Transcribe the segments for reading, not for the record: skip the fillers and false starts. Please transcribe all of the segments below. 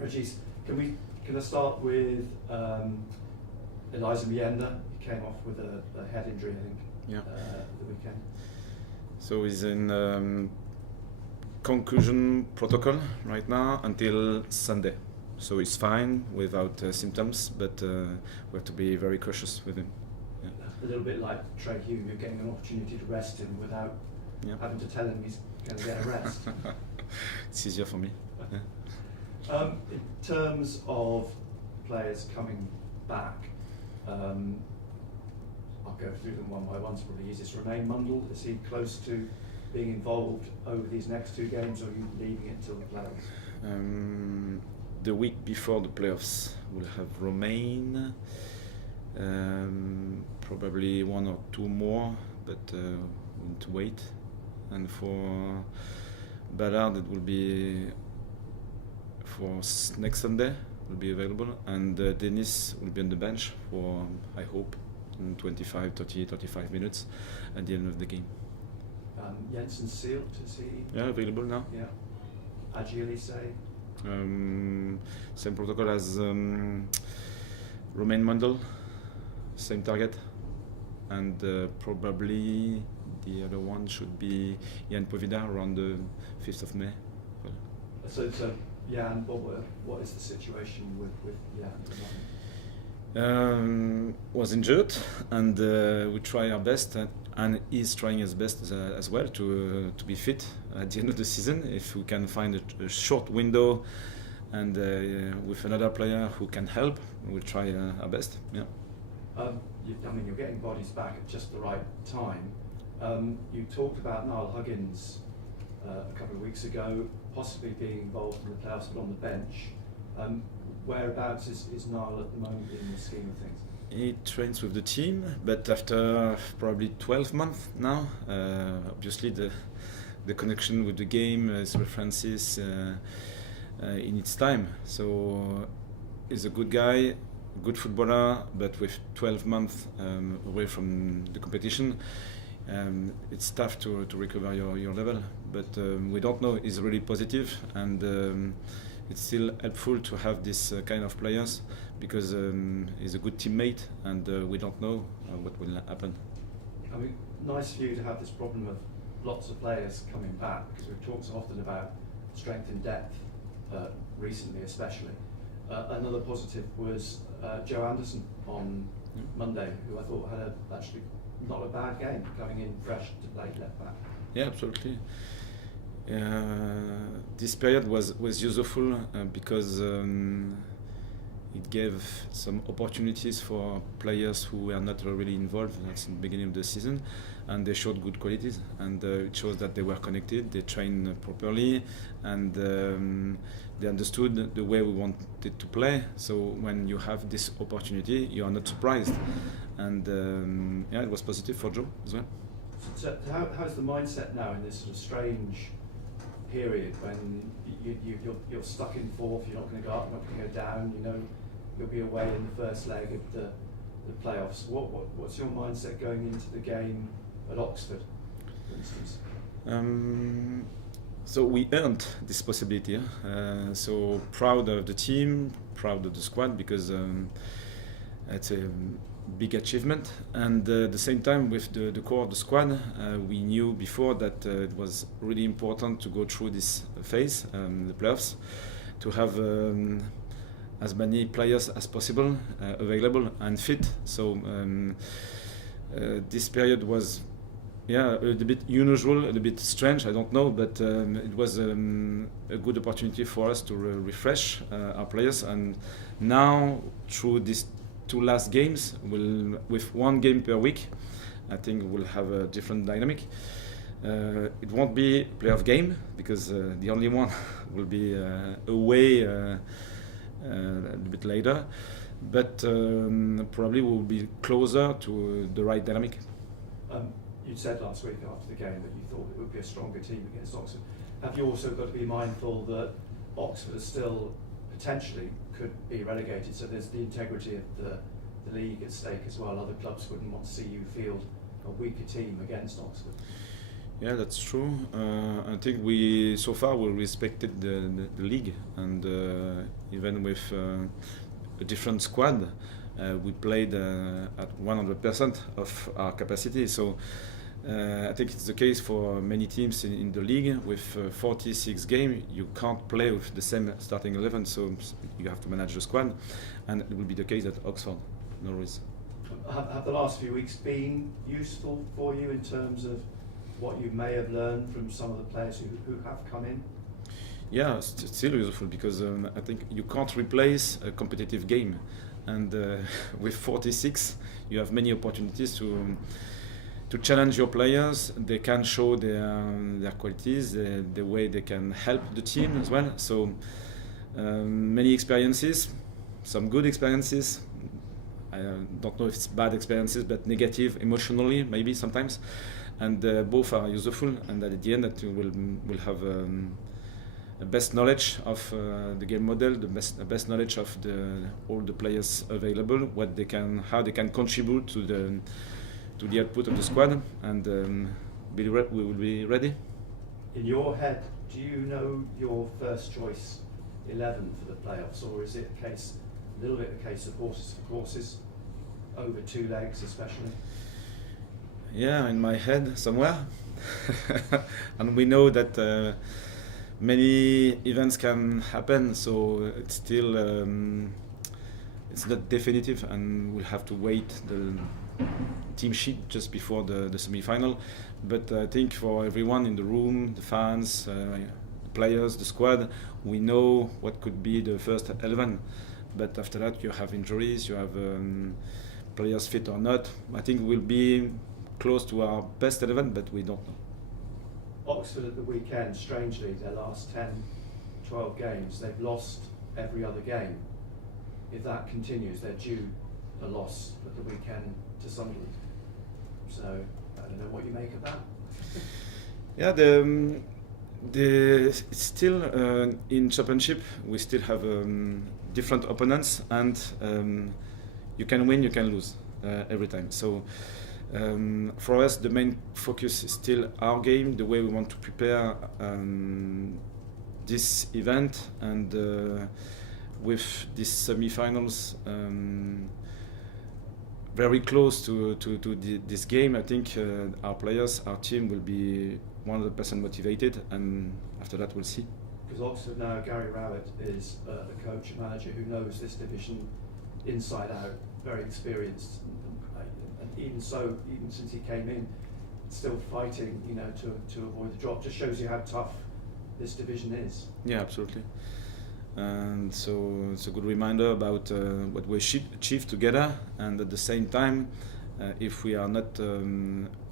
Régis, can I start with Eliza Mienda? He came off with a head injury, I think, the weekend. So he's in concussion protocol right now until Sunday. So he's fine without symptoms, but we have to be very cautious with him. Yeah. A little bit like Trey Hume, you're getting an opportunity to rest him without having to tell him he's going to get a rest. It's easier for me. In terms of players coming back, I'll go through them one by one. It's probably easiest. Romain Mundle, is he close to being involved over these next two games, or are you leaving it till the playoffs? The week before the playoffs, we'll have Romain, probably one or two more, but we need to wait. And for Ballard, it will be for next Sunday, will be available, and Dennis will be on the bench for, I hope, 25, 30, 35 minutes at the end of the game. Jensen Seelt, is he? Yeah, available now. Yeah. Agili say? Same protocol as Romain Mundle, same target, and probably the other one should be Jan Povida around the 5th of May. So Jan, what is the situation with Jan? Was injured, and we try our best, and he's trying his best as well to be fit at the end of the season. If we can find a short window, and with another player who can help, we'll try our best. Yeah. You're getting bodies back at just the right time. You talked about Niall Huggins a couple of weeks ago, possibly being involved in the playoffs but on the bench. Whereabouts is Niall at the moment in the scheme of things? He trains with the team, but after probably 12 months now, obviously the connection with the game, his references, he needs time. So he's a good guy, good footballer, but with 12 months away from the competition, it's tough to recover your level. But we don't know, he's really positive, and it's still helpful to have this kind of players, because he's a good teammate, and we don't know what will happen. I mean, nice for you to have this problem of lots of players coming back, because we've talked so often about strength and depth recently, especially. Another positive was Joe Anderson on Monday, who I thought had actually not a bad game, coming in fresh to play left back. Yeah, absolutely. This period was useful because it gave some opportunities for players who were not really involved at the beginning of the season, and they showed good qualities, and it shows that they were connected, they trained properly, and they understood the way we wanted to play. So when you have this opportunity, you are not surprised, and it was positive for Joe as well. So how's the mindset now in this sort of strange period when you're stuck in fourth, you're not going to go up, you're not going to go down, you know you'll be away in the first leg of the playoffs. What's your mindset going into the game at Oxford, for instance? So we earned this possibility. So proud of the team, proud of the squad, because it's a big achievement, and at the same time with the core of the squad, we knew before that it was really important to go through this phase, the playoffs, to have as many players as possible available and fit. So this period was a little bit unusual, a little bit strange, I don't know, but it was a good opportunity for us to refresh our players, and now through these two last games, with one game per week, I think we'll have a different dynamic. It won't be playoff game, because the only one will be away a little bit later, but probably we'll be closer to the right dynamic. You said last week after the game that you thought it would be a stronger team against Oxford. Have you also got to be mindful that Oxford is still potentially could be relegated, so there's the integrity of the league at stake as well? Other clubs wouldn't want to see you field a weaker team against Oxford. Yeah, that's true. I think we so far we respected the league, and even with a different squad, we played at 100% of our capacity. So I think it's the case for many teams in the league. With 46 games, you can't play with the same starting 11, so you have to manage the squad, and it will be the case at Oxford. No worries. Have the last few weeks been useful for you in terms of what you may have learned from some of the players who have come in? Yeah, it's still useful because I think you can't replace a competitive game, and with 46, you have many opportunities to challenge your players. They can show their qualities, the way they can help the team as well. So many experiences, some good experiences. I don't know if it's bad experiences, but negative emotionally maybe sometimes, and both are useful. And at the end, that will have the best knowledge of the game model, the best knowledge of all the players available, how they can contribute to the output of the squad, and we will be ready. In your head, do you know your first choice 11 for the playoffs, or is it a little bit a case of horses for courses, over two legs especially? Yeah, in my head somewhere. And we know that many events can happen, so it's still it's not definitive, and we'll have to wait the team sheet just before the semi-final. But I think for everyone in the room, the fans, the players, the squad, we know what could be the first 11. But after that, you have injuries, you have players fit or not. I think we'll be close to our best 11, but we don't know. Oxford at the weekend, strangely, their last 10, 12 games, they've lost every other game. If that continues, they're due a loss at the weekend to Sunderland. So I don't know what you make of that. Yeah, it's still in championship. We still have different opponents, and you can win, you can lose every time. So for us, the main focus is still our game, the way we want to prepare this event, and with these semi-finals very close to this game, I think our players, our team will be 100% motivated, and after that we'll see. Because Oxford now, Gary Rowett is a coach, a manager who knows this division inside out, very experienced, and even since he came in, still fighting, to avoid the drop. Just shows you how tough this division is. Yeah, absolutely. And so it's a good reminder about what we achieved together, and at the same time, if we are not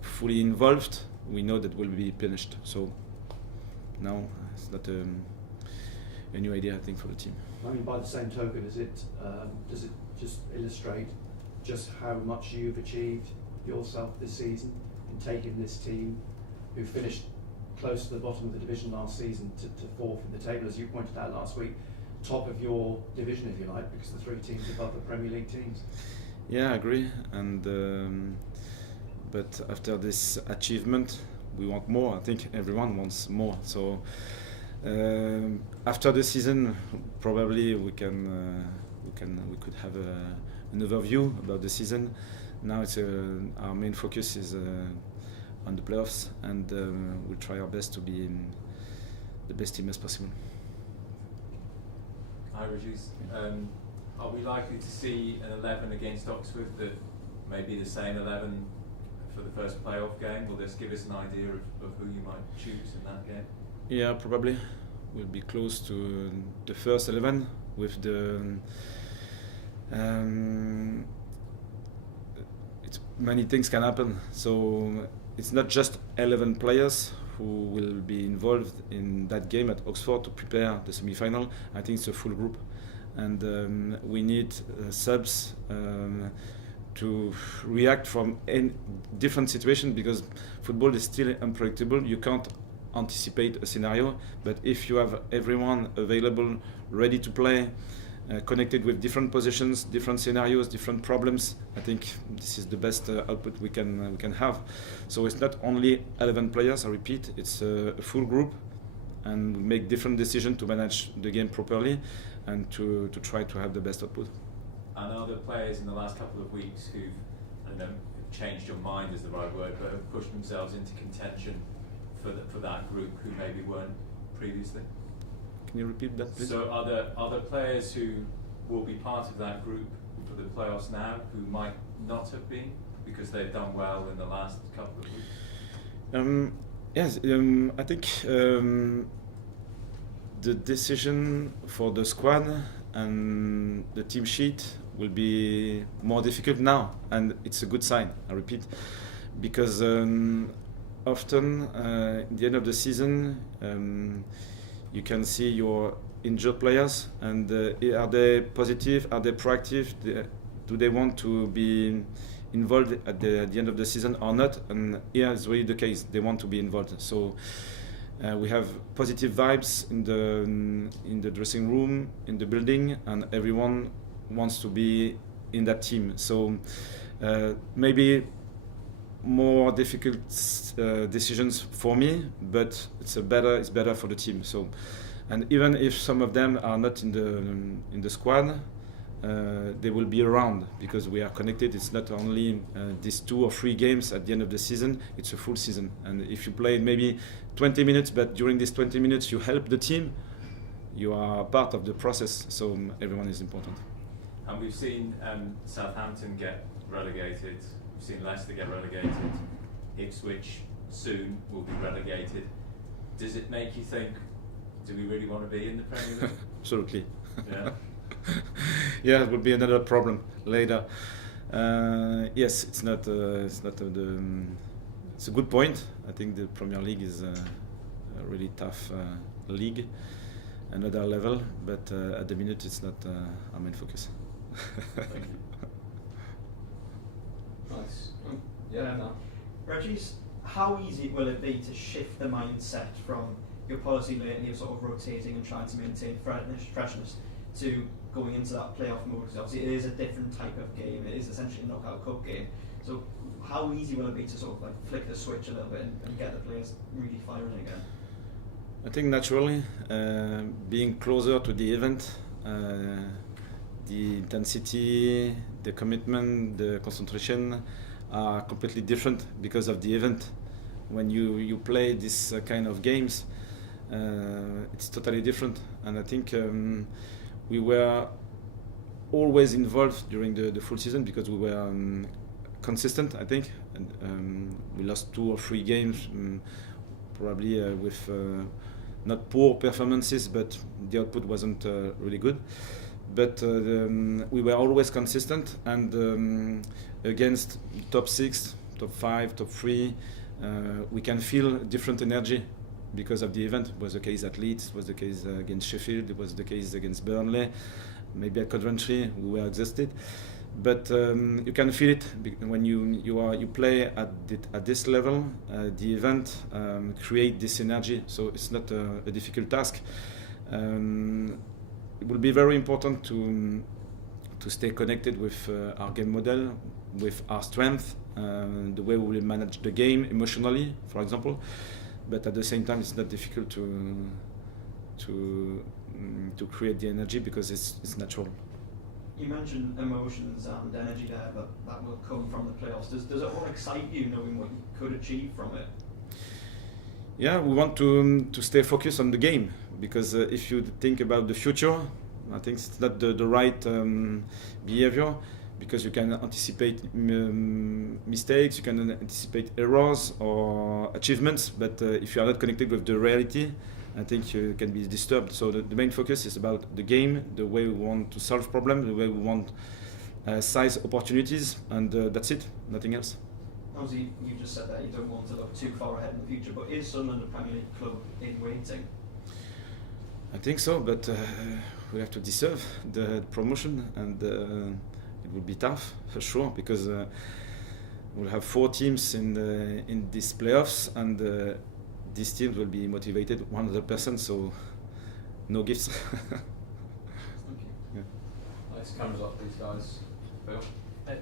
fully involved, we know that we'll be punished. So now it's not a new idea, I think, for the team. I mean, by the same token, does it just illustrate just how much you've achieved yourself this season in taking this team, who finished close to the bottom of the division last season, to fourth in the table, as you pointed out last week, top of your division, if you like, because the three teams above the Premier League teams. Yeah, I agree. And but after this achievement, we want more. I think everyone wants more. So after the season, probably we could have an overview about the season. Now it's our main focus is on the playoffs, and we'll try our best to be in the best team as possible. Hi Régis. Are we likely to see an 11 against Oxford that may be the same 11 for the first playoff game? Will this give us an idea of who you might choose in that game? Yeah, probably. We'll be close to the first 11 with the many things can happen. So it's not just 11 players who will be involved in that game at Oxford to prepare the semi-final. I think it's a full group, and we need subs to react from any different situation, because football is still unpredictable. You can't anticipate a scenario, but if you have everyone available, ready to play, connected with different positions, different scenarios, different problems. I think this is the best output we can have. So it's not only 11 players, I repeat, it's a full group, and we make different decisions to manage the game properly and to try to have the best output. And are there players in the last couple of weeks who've, I don't know, changed your mind is the right word, but have pushed themselves into contention for that group who maybe weren't previously? Can you repeat that, please? So are there players who will be part of that group for the playoffs now who might not have been because they've done well in the last couple of weeks? Yes, I think the decision for the squad and the team sheet will be more difficult now, and it's a good sign, I repeat, because often at the end of the season you can see your injured players, and are they positive, are they proactive, do they want to be involved at the end of the season or not? And here is really the case, they want to be involved. So we have positive vibes in the dressing room, in the building, and everyone wants to be in that team. So maybe more difficult decisions for me, but it's better for the team. So, and even if some of them are not in the squad, they will be around because we are connected. It's not only these 2 or 3 games at the end of the season, it's a full season. And if you play maybe 20 minutes, but during these 20 minutes you help the team, you are part of the process, so everyone is important. And we've seen Southampton get relegated, we've seen Leicester get relegated, Ipswich soon will be relegated. Does it make you think, do we really want to be in the Premier League? Absolutely. Yeah. Yeah, it would be another problem later. Yes, it's not it's a good point. I think the Premier League is a really tough league, another level, but at the minute it's not our main focus. Thank you. Nice. Yeah. No. Régis, how easy will it be to shift the mindset from your policy lately of sort of rotating and trying to maintain freshness to going into that playoff mode? Because obviously it is a different type of game. It is essentially a knockout cup game. So how easy will it be to sort of like flick the switch a little bit and get the players really firing again? I think naturally, being closer to the event, the intensity, the commitment, the concentration are completely different because of the event. When you play this kind of games, it's totally different. And I think we were always involved during the full season because we were consistent, I think. And we lost 2 or 3 games, probably with not poor performances, but the output wasn't really good. But we were always consistent, and against top 6, top 5, top 3, we can feel different energy because of the event. It was the case at Leeds, it was the case against Sheffield, it was the case against Burnley, maybe at Coventry we were exhausted. But you can feel it when you play at this level. The event create this energy, so it's not a difficult task. It will be very important to stay connected with our game model, with our strength, the way we will manage the game emotionally, for example. But at the same time, it's not difficult to create the energy because it's natural. You mentioned emotions and energy there, but that will come from the playoffs. Does it all excite you knowing what you could achieve from it? Yeah, we want to stay focused on the game because if you think about the future, I think it's not the right behavior because you can anticipate mistakes, you can anticipate errors or achievements, but if you are not connected with the reality, I think you can be disturbed. So the main focus is about the game, the way we want to solve problems, the way we want size opportunities, and that's it, nothing else. Obviously, you just said that you don't want to look too far ahead in the future, but is Sunderland a Premier League club in waiting? I think so, but we have to deserve the promotion, and it will be tough for sure because we'll have 4 teams in these playoffs, and these teams will be motivated 100%. So no gifts. Thank you. Yeah. Next cameras up, please, guys. Phil.